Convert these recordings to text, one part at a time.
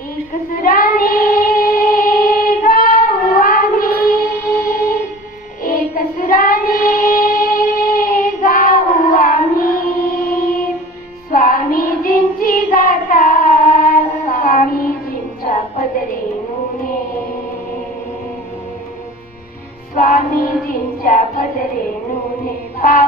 एक सुराने गाऊ आम्ही. एक सुराने गाऊ आम्ही. स्वामीजींची गाथा स्वामीजींच्या पदरेणुने स्वामीजींच्या पदरेणुने पावन भारत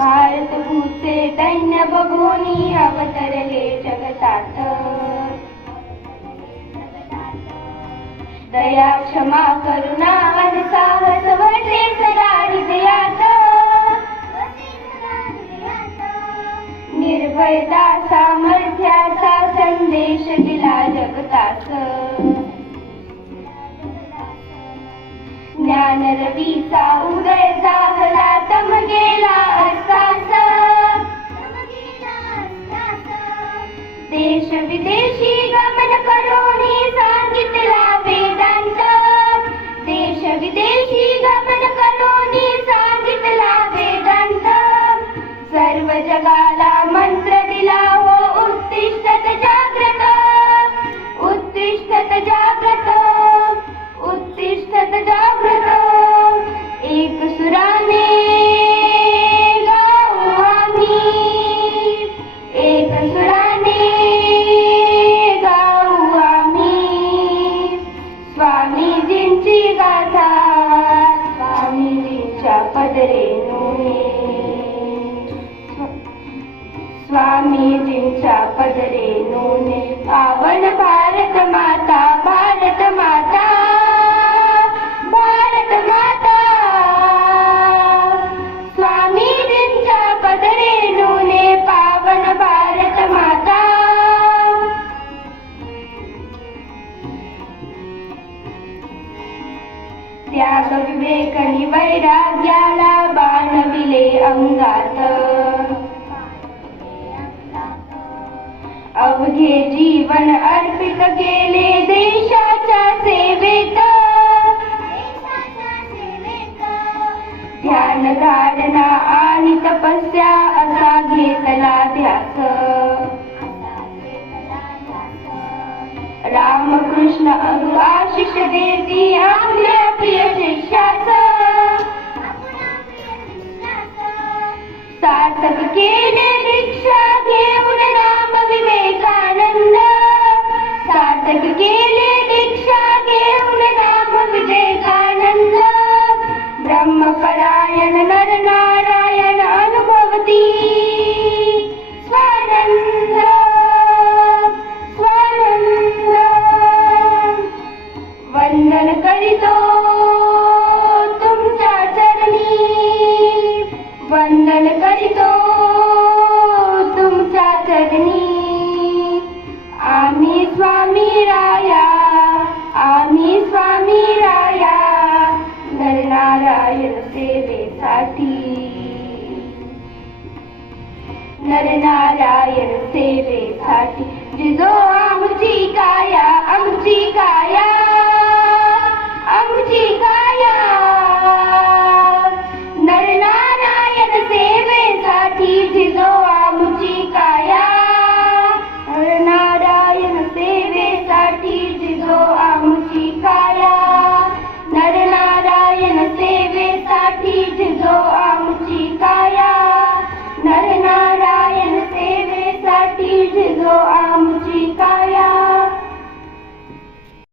भारत भूचे दैन्य बघोनी अवतरले जगतात. दया क्षमा करुणा आणि साहस वडले सदा हृदयात निर्भयता सामर्थ्याचा संदेश दिला जगतात. ज्ञान रवीचा उदय झाला तम गेला. सर्व जगाला मंत्र दिला हो उत्तिष्ठत जाग्रत. उत्तिष्ठत जाग्रत. उत्तिष्ठत जाग्रत. एक सुराने गाऊ आम्ही. एक सुराने गाऊ आम्ही. स्वामीजींची गाथा स्वामीजींच्या पदरेणुने वैराग्याला बाणविले अंगात. अवघे जीवन अर्पित केले देशाच्या सेवेत. ध्यान धारणा आणि तपस्या असा घेतला ध्यास. रामकृष्ण आशिष देती आपल्या प्रिय शिष्याचा. aquel स्वामी राया आम्ही स्वामी राया नरनारायण सेवेसाठी. नरनारायण सेवेसाठी. जिजो आमची काया आमची काया आमची काया.